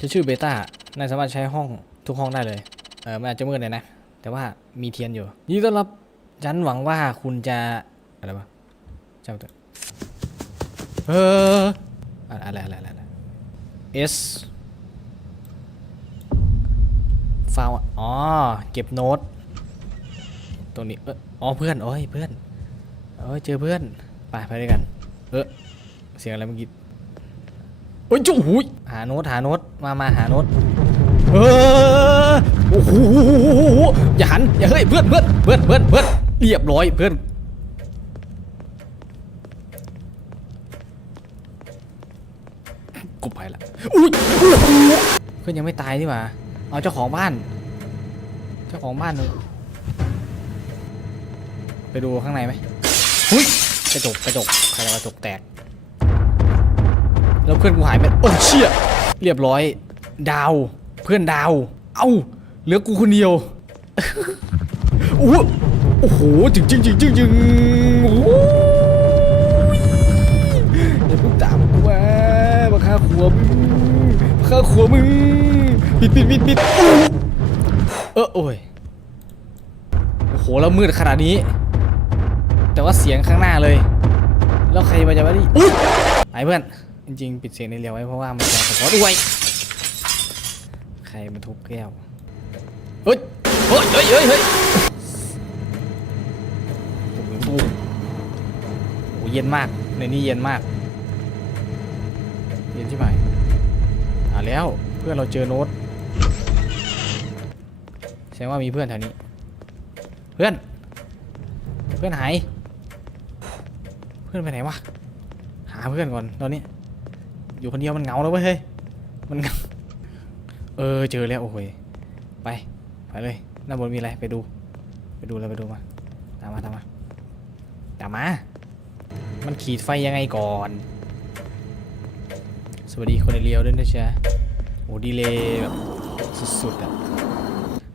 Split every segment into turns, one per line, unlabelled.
จะชื่อเบต้านายสามารถใช้ห้องทุกห้องได้เลย เออมันอาจจะมืดหน่อยนะ แต่ว่ามีเทียนอยู่ยินดีต้อนรับฉันหวังว่าคุณจะ อะไรวะจำตัวเอออะอะไรอะไรอะไรอะไร S ฟาวอ๋อ เก็บโน้ต ตรงนี้ เอออ๋อ เพื่อน โอ้ย เพื่อน เอ้ย เจอเพื่อน ไป ไปด้วยกัน เออเสียงอะไรเมื่อกี้ โอ้ยจุ๊หูยหาโน้ตหาโน้ตมามาหาโน้ตเออโอ้โหอย่าหันอย่าเฮ้ยเพื่อนเพื่อนเพื่อนเพื่อนเพื่อนเรียบร้อยเพื่อนกูไปละอุ้ยโอ้โหเพื่อนยังไม่ตายนี่หว่าเอาเจ้าของบ้าน เจ้าของบ้านเลยไปดูข้างในไหมหุ้ยกระจกกระจกใครเอากระจกแตก แล้วเพื่อนกูหายไปโอ้เชี่ยเรียบร้อย ดาว เพื่อนดาว เอ้าเหลือกูคนเดียวโอ้โหโอ้โหจริงจริงจริงจริงจริงโอ้อย่าพิ่งตามกูมามาฆ่าขัวมึงฆ่าขัวมึงปิดปิดปิดปิดเออโอ้ยโอ้โหแล้วมืดขนาดนี้ แต่ว่าเสียงข้างหน้าเลย แล้วใครมาจะมาดิอุ๊ยไอ้เพื่อน จริงๆ ปิดเสียงในเรียวไว้เพราะว่ามันจะสะท้อนด้วยใครมาทุบแก้วเฮ้ยเฮ้ยเฮ้ยเฮ้ยโอ้โหโอ้โหเย็นมากในนี้เย็นมาก เย็นใช่ไหมอ่าแล้วเพื่อนเราเจอโน้ตแสดงว่ามีเพื่อนแถวนี้ เพื่อน เพื่อนหาย เพื่อนไปไหนวะ หาเพื่อนก่อนตอนนี้ อยู่คนเดียวมันเหงาแล้วเว้ยเฮ้ยมันเงาเออเจอแล้วโอ้ยไปไปเลยหน้าบนมีอะไรไปดู ไปดูแล้วไปดูมาตามมาตามมาตามมา มันขีดไฟยังไงก่อน สวัสดีคนในเรียวด้วยนะจ๊ะโอ้ดีเลยแบบสุดๆอะ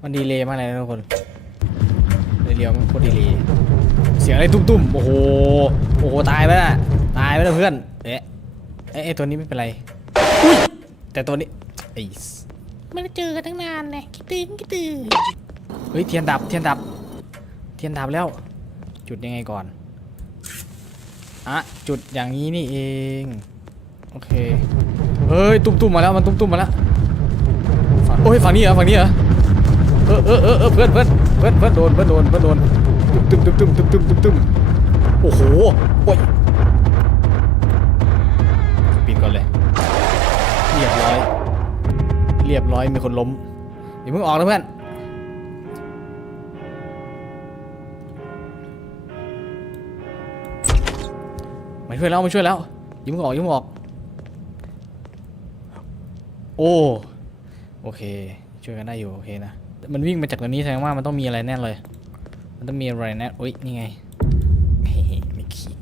มันดีเลยมากเลยนะทุกคนเรียวมันโคตรดีเลยเสียงอะไรตุ้มๆโอ้โหโอ้โหตายไปละตายไปแล้วเพื่อน เอ๊ะเอ๊ะเอ๊ะตัวนี้ไม่เป็นไรอุ้ยแต่ตัวนี้ไอ้ส
ไม่ได้เจอกันตั้งนานเลยคิดถึงคิดถึง
เฮ้ยเทียนดับเทียนดับ เทียนดับแล้ว จุดยังไงก่อนอะจุดอย่างนี้นี่เองโอเคเฮ้ยตุ้มๆมาแล้วมันตุ้มๆมาแล้วฝั่งโอ้ยฝั่งนี้เหรอฝั่งนี้เหรอเออเออเออเออเพื่อนเพื่อนเพื่อนเพื่อนโดนเพื่อนโดนเพื่อนโดนตึมตึมตึมตึมตึมตึมตึมโอ้โหโอ้ย อยมีคนล้มอย่าเพิ่งออกนะเพื่อนมาช่วยแล้วมาช่วยแล้วยิ้มงออกยิ้มงออก โอ้โอเค ช่วยกันได้อยู่โอเคนะมันวิ่งมาจากตรงนี้แสดงว่ามันต้องมีอะไรแน่เลย มันต้องมีอะไรแน่อุ้ยนี่ไงเฮ้ไม่ขีด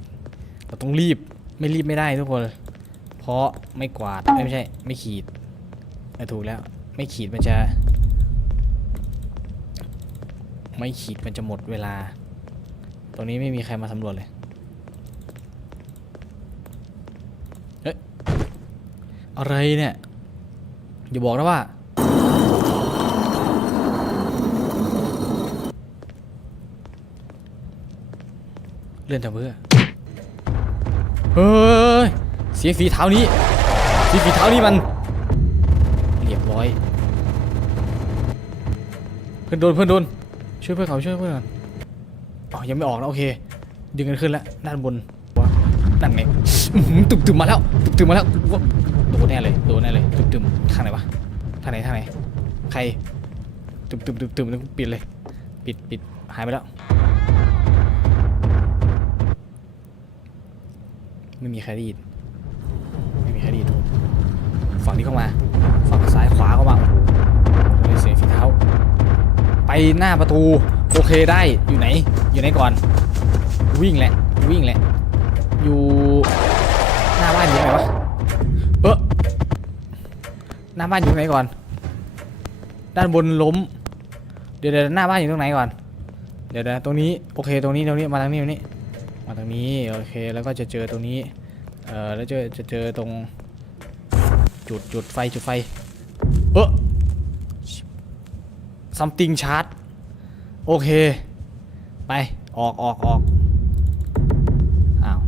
เราต้องรีบไม่รีบไม่ได้ทุกคน เพราะไม่กวาดไม่ใช่ ไม่ขีดถูกแล้ว ไม่ขีดมันจะ ไม่ขีดมันจะหมดเวลา ตรงนี้ไม่มีใครมาสำรวจเลยเอะไรเนี่ยอย่าบอกนะว่าเลื่อนทำเพื่อเฮ้ยเสียฝีเท้านี้เสียฝีเท้านี้มัน เรียบร้อย เพื่อนโดนเพื่อนโดนช่วยเพื่อนเขาช่วยเพื่อนก่อนอ๋อยังไม่ออกนะโอเคดึงกันขึ้นแล้วด้านบนนั่นไงอื้อหือตุ่มตุ่มมาแล้วตุ่มตุ่มมาแล้วกูว่าโดนแน่เลยโดนแน่เลยตุ่มตุ่มทางไหนวะทางไหนทางไหนใครตุ่มตุ่มตุ่มตุ่มปิดเลย ปิดปิดหายไปแล้ว ไม่มีใครได้ยินไม่มีใครได้ยินฝั่งนี้เข้ามา ฝั่งซ้ายขวาเข้ามา ไปหน้าประตู โอเคได้อยู่ไหน อยู่ไหนก่อน วิ่งแหละวิ่งแหละ อยู่หน้าบ้านอยู่ไหนวะเออหน้าบ้านอยู่ไหนก่อน ด้านบนล้ม เดี๋ยวเดี๋ยวหน้าบ้านอยู่ตรงไหนก่อน เดี๋ยวเดี๋ยวตรงนี้โอเคตรงนี้ตรงนี้มาทางนี้ตรงนี้ มาทางนี้โอเคแล้วก็จะเจอตรงนี้เออแล้วจะจะเจอตรง จุดจุดไฟจุดไฟ เออ something chart โอเค ไป ออกออกออกอ้าว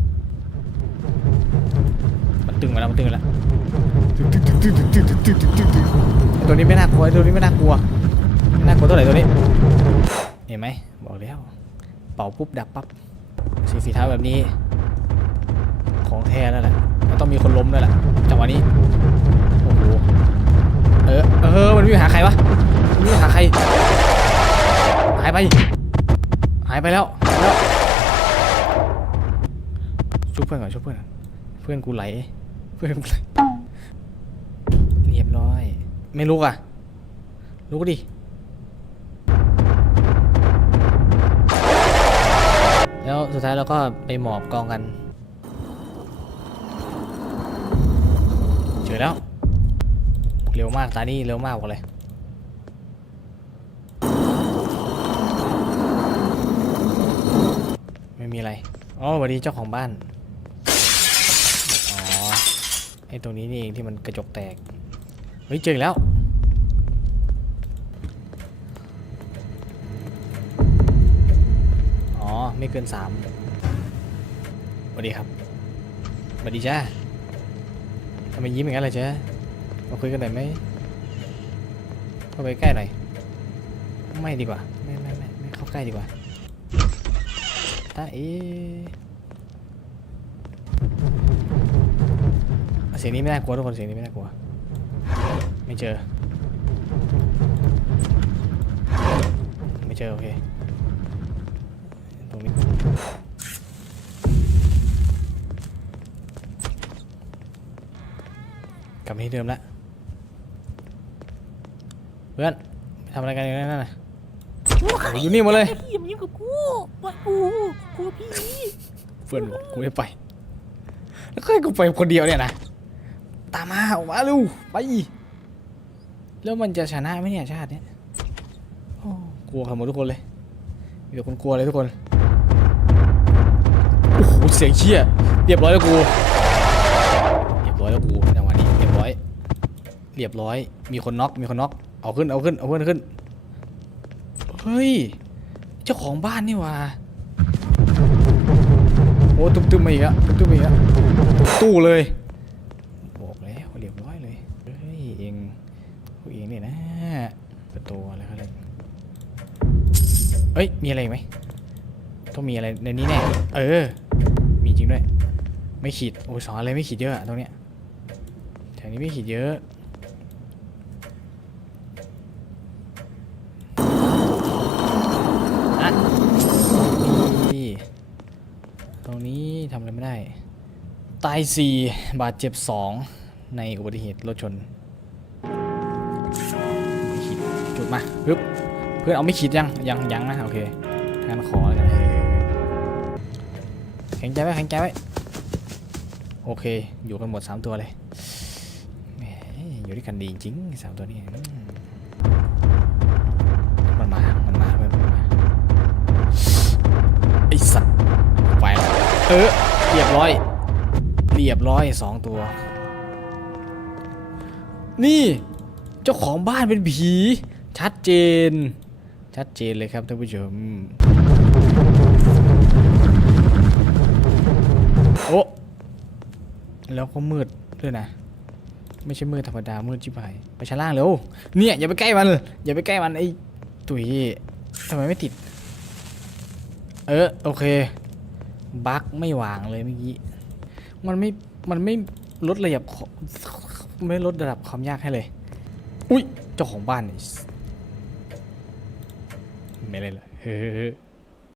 มันตึงมาแล้ว มันตึงแล้วตัวนี้ไม่น่ากลัวตัวนี้ไม่น่ากลัวไม่น่ากลัวเท่าไหร่ตัวนี้ เห็นไหมบอกแล้ว เป่าปุ๊บดับปั๊บสีฝีเท้าแบบนี้ ของแท้แล้วแหละมันต้องมีคนล้มด้วยแหละจังหวะนี้ โอ้โห เออ เออ มันวิ่งหาใครวะ นวิ่หาใคร หายไป หายไปแล้วแล้วช่วยเพื่อนก่อนช่วยเพื่อน เพื่อนกูไหล เพื่อนกูไหลเรียบร้อย ไม่ลุกอะ ลุกดิแล้วสุดท้ายเราก็ไปหมอบกองกัน เจอแล้ว เร็วมากตานี่เร็วมากบอกเลย ไม่มีอะไร อ๋อสวัสดีเจ้าของบ้าน อ๋อ ไอ้ตรงนี้นี่เองที่มันกระจกแตก เฮ้ยเจออีกแล้ว อ๋อ ไม่เกินสามสวัสดีครับสวัสดีจ้าทำไมยิ้มอย่างนั้นล่ะจ๊ะมาคุยกันหน่อยไหมเข้าไปใกล้หน่อย ไม่ดีกว่า ไม่ไม่ไม่ไม่เข้าใกล้ดีกว่า ตาเอ๋เสียงนี้ไม่น่ากลัวทุกคนเสียงนี้ไม่น่ากลัว ไม่เจอ ไม่เจอ โอเคตรงนี้กลับมาที่เดิมแล้วเพื่อนทำอะไรกันอยู่นั่นน่ะอยู่นี่หมดเลย
ย่ามยุ่งกับกู ว่ากูกลัวพี่
เพื่อนบอกกูไม่ไป แล้วก็ให้กูไปคนเดียวเนี่ยนะ ตามมาออกมาเร็วไป แล้วมันจะชนะไหมเนี่ยชาติเนี้ยโอ้กลัวกันหมดทุกคนเลยมีแต่คนกลัวเลยทุกคน โอ้โห เสียงเชี่ยเรียบร้อยแล้วกูเรียบร้อยแล้วกูจังหวะนี้เรียบร้อย เรียบร้อย มีคนน็อก มีคนน็อก เอาขึ้น เอาขึ้น เอาขึ้นขึ้น เฮ้ย เจ้าของบ้านนี่ว่าโอ้ตุ้มๆมาอีกแล้วตุ้มๆมาอีกแล้วตู้เลย บอกแล้วเรียบร้อยเลยเฮ้ยเองผู้เองเนี่ยนะประตูอะไรเขาเรียเอ้ยมีอะไรไหมต้องมีอะไรในนี้แน่เออ มีจริงด้วย ไม่ขีดโอ้สอนอะไรไม่ขีดเยอะตรงเนี้ยแถวนี้ไม่ขีดเยอะนี่ ตรงนี้ ทำอะไรไม่ได้ ตาย 4 บาดเจ็บ 2 ในอุบัติเหตุรถชนขีดจุดมาปึ๊บเพื่อนเอาไม่ขีดยัง ยังยังนะ โอเคงั้นขอแล้วกันแข็งใจไว้แข็งใจไว้ โอเค อยู่กันหมด 3 ตัวเลยอยู่ด้วยกันดีจริงๆสามตัวนี้ ออเรียบร้อย เรียบร้อยสองตัว นี่ เจ้าของบ้านเป็นผี ชัดเจน ชัดเจนเลยครับท่านผู้ชม โอ้แล้วก็มืดด้วยนะ ไม่ใช่มืดธรรมดา มืดชิบหายไปชั้นล่างเร็วเนี่ย อย่าไปใกล้มัน อย่าไปใกล้มันไอ้ตุ๋ยทำไมไม่ติด เออ โอเค บั๊กไม่วางเลยเมื่อกี้ มันไม่ มันไม่ลดระดับไม่ลดระดับความยากให้เลย อุ้ยเจ้าของบ้านนี่ไม่เลยเลยเฮ้ย